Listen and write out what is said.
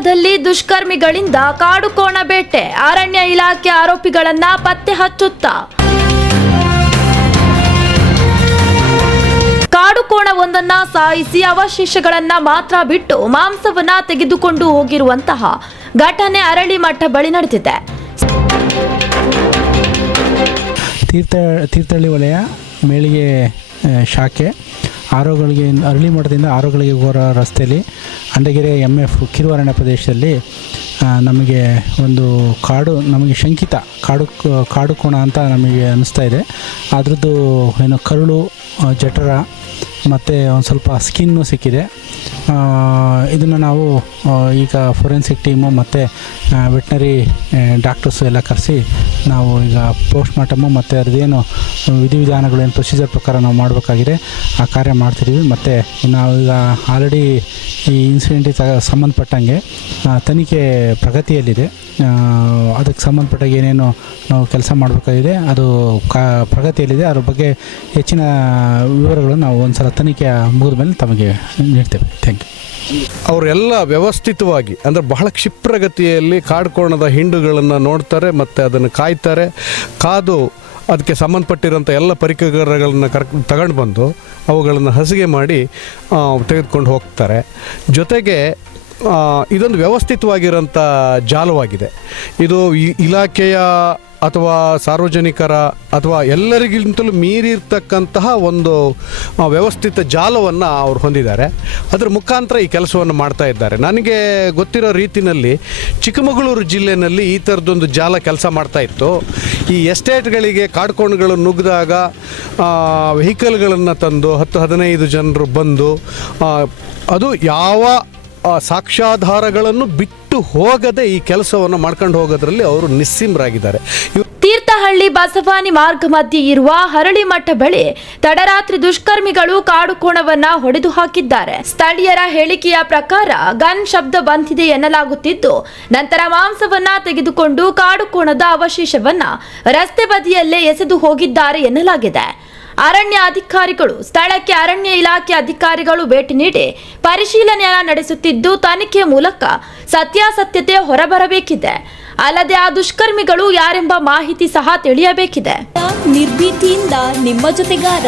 ಮಠದಲ್ಲಿ ದುಷ್ಕರ್ಮಿಗಳಿಂದ ಕಾಡುಕೋಣ ಬೇಟೆ, ಅರಣ್ಯ ಇಲಾಖೆ ಆರೋಪಿಗಳನ್ನ ಪತ್ತೆ ಹಚ್ಚುತ್ತಾ ಕಾಡುಕೋಣವೊಂದನ್ನ ಸಾಯಿಸಿ ಅವಶೇಷಗಳನ್ನ ಮಾತ್ರ ಬಿಟ್ಟು ಮಾಂಸವನ್ನ ತೆಗೆದುಕೊಂಡು ಹೋಗಿರುವಂತಹ ಘಟನೆ ಅರಳಿಮಠ ಬಳಿ ನಡೆದಿದೆ. ತೀರ್ಥಹಳ್ಳಿ ವಲಯ ಮೇಳಿಗೆ ಶಾಖೆ ಆರೋಗಳಿಗೆ ಅರಳಿಮಠದಿಂದ ಆರೋಗಳಿಗೆ ಹೋಗೋ ರಸ್ತೆಯಲ್ಲಿ ಅಂಡಗೆರೆ MF ಕಿರುಅರಣ್ಯ ಪ್ರದೇಶದಲ್ಲಿ ನಮಗೆ ಒಂದು ನಮಗೆ ಶಂಕಿತ ಕಾಡುಕೋಣ ಅಂತ ನಮಗೆ ಅನ್ನಿಸ್ತಾ ಇದೆ. ಅದರದ್ದು ಏನು ಕರುಳು, ಜಠರ ಮತ್ತು ಒಂದು ಸ್ವಲ್ಪ ಸ್ಕಿನ್ನು ಸಿಕ್ಕಿದೆ. ಇದನ್ನು ನಾವು ಈಗ ಫೊರೆನ್ಸಿಕ್ ಟೀಮು ಮತ್ತು ವೆಟ್ನರಿ ಡಾಕ್ಟರ್ಸು ಎಲ್ಲ ಕರೆಸಿ ನಾವು ಈಗ ಪೋಸ್ಟ್ ಮಾರ್ಟಮು ಮತ್ತು ಅದೇನು ವಿಧಿವಿಧಾನಗಳು ಏನು ಪ್ರೊಸೀಜರ್ ಪ್ರಕಾರ ನಾವು ಮಾಡಬೇಕಾಗಿದೆ ಆ ಕಾರ್ಯ ಮಾಡ್ತಿದ್ದೀವಿ. ಮತ್ತು ನಾವು ಈಗ ಆಲ್ರೆಡಿ ಈ ಇನ್ಸಿಡೆಂಟಿಗೆ ಸಂಬಂಧಪಟ್ಟಂಗೆ ತನಿಖೆ ಪ್ರಗತಿಯಲ್ಲಿದೆ. ಅದಕ್ಕೆ ಸಂಬಂಧಪಟ್ಟಾಗ ಏನೇನು ನಾವು ಕೆಲಸ ಮಾಡಬೇಕಾಗಿದೆ ಅದು ಪ್ರಗತಿಯಲ್ಲಿದೆ. ಅದ್ರ ಬಗ್ಗೆ ಹೆಚ್ಚಿನ ವಿವರಗಳನ್ನು ನಾವು ಒಂದು ಸಲ ತನಿಖೆ ಮುಗಿದ ಮೇಲೆ ತಮಗೆ ನೀಡ್ತೇವೆ. Thank you. ಅವರೆಲ್ಲ ವ್ಯವಸ್ಥಿತವಾಗಿ ಅಂದರೆ ಬಹಳ ಕ್ಷಿಪ್ರಗತಿಯಲ್ಲಿ ಕಾಡುಕೋಣದ ಹಿಂಡುಗಳನ್ನು ನೋಡ್ತಾರೆ ಮತ್ತು ಅದನ್ನು ಕಾದು ಅದಕ್ಕೆ ಸಂಬಂಧಪಟ್ಟಿರೋಂಥ ಎಲ್ಲ ಪರಿಕರಗಳನ್ನು ತಗೊಂಡು ಬಂದು ಅವುಗಳನ್ನು ಹಸಿಗೆ ಮಾಡಿ ತೆಗೆದುಕೊಂಡು ಹೋಗ್ತಾರೆ. ಜೊತೆಗೆ ಇದೊಂದು ವ್ಯವಸ್ಥಿತವಾಗಿರೋಂಥ ಜಾಲವಾಗಿದೆ. ಇದು ಇಲಾಖೆಯ ಅಥವಾ ಸಾರ್ವಜನಿಕರ ಅಥವಾ ಎಲ್ಲರಿಗಿಂತಲೂ ಮೀರಿರ್ತಕ್ಕಂತಹ ಒಂದು ವ್ಯವಸ್ಥಿತ ಜಾಲವನ್ನು ಅವರು ಹೊಂದಿದ್ದಾರೆ. ಅದರ ಮುಖಾಂತರ ಈ ಕೆಲಸವನ್ನು ಮಾಡ್ತಾ ಇದ್ದಾರೆ. ನನಗೆ ಗೊತ್ತಿರೋ ರೀತಿಯಲ್ಲಿ ಚಿಕ್ಕಮಗಳೂರು ಜಿಲ್ಲೆಯಲ್ಲಿ ಈ ಥರದೊಂದು ಜಾಲ ಕೆಲಸ ಮಾಡ್ತಾ ಇತ್ತು. ಈ ಎಸ್ಟೇಟ್ಗಳಿಗೆ ಕಾಡುಕೋಣಗಳು ನುಗ್ಗಿದಾಗ ವೆಹಿಕಲ್ಗಳನ್ನು ತಂದು 10-15 ಜನರು ಬಂದು ಅದು ಯಾವ ಸಾಕ್ಷ್ಯಾಧಾರಗಳನ್ನು ಬಿಟ್ಟು ಹೋಗದೆ ಈ ಕೆಲಸವನ್ನು ಮಾಡ್ಕೊಂಡು ಹೋಗೋದ್ರಲ್ಲಿ ಅವರು ನಿಸ್ಸೀಮರಾಗಿದ್ದಾರೆ. ತೀರ್ಥಹಳ್ಳಿ ಬಸವಾನಿ ಮಾರ್ಗ ಮಧ್ಯೆ ಇರುವ ಅರಳಿಮಠ ಬಳಿ ತಡರಾತ್ರಿ ದುಷ್ಕರ್ಮಿಗಳು ಕಾಡುಕೋಣವನ್ನ ಹೊಡೆದು ಹಾಕಿದ್ದಾರೆ. ಸ್ಥಳೀಯರ ಹೇಳಿಕೆಯ ಪ್ರಕಾರ ಗನ್ ಶಬ್ದ ಬಂದಿದೆ ಎನ್ನಲಾಗುತ್ತಿದ್ದು, ನಂತರ ಮಾಂಸವನ್ನ ತೆಗೆದುಕೊಂಡು ಕಾಡುಕೋಣದ ಅವಶೇಷವನ್ನ ರಸ್ತೆ ಬದಿಯಲ್ಲೇ ಎಸೆದು ಹೋಗಿದ್ದಾರೆ ಎನ್ನಲಾಗಿದೆ. ಅರಣ್ಯ ಅಧಿಕಾರಿಗಳು ಸ್ಥಳಕ್ಕೆ ಅರಣ್ಯ ಇಲಾಖೆ ಅಧಿಕಾರಿಗಳು ಭೇಟಿ ನೀಡಿ ಪರಿಶೀಲನೆಯನ್ನು ನಡೆಸುತ್ತಿದ್ದು, ತನಿಖೆ ಮೂಲಕ ಸತ್ಯಾಸತ್ಯತೆ ಹೊರಬರಬೇಕಿದೆ. ಅಲ್ಲದೆ ಆ ದುಷ್ಕರ್ಮಿಗಳು ಯಾರೆಂಬ ಮಾಹಿತಿ ಸಹ ತಿಳಿಯಬೇಕಿದೆ. ನಿರ್ಭೀತಿಯಿಂದ ನಿಮ್ಮ ಜೊತೆಗಾರ.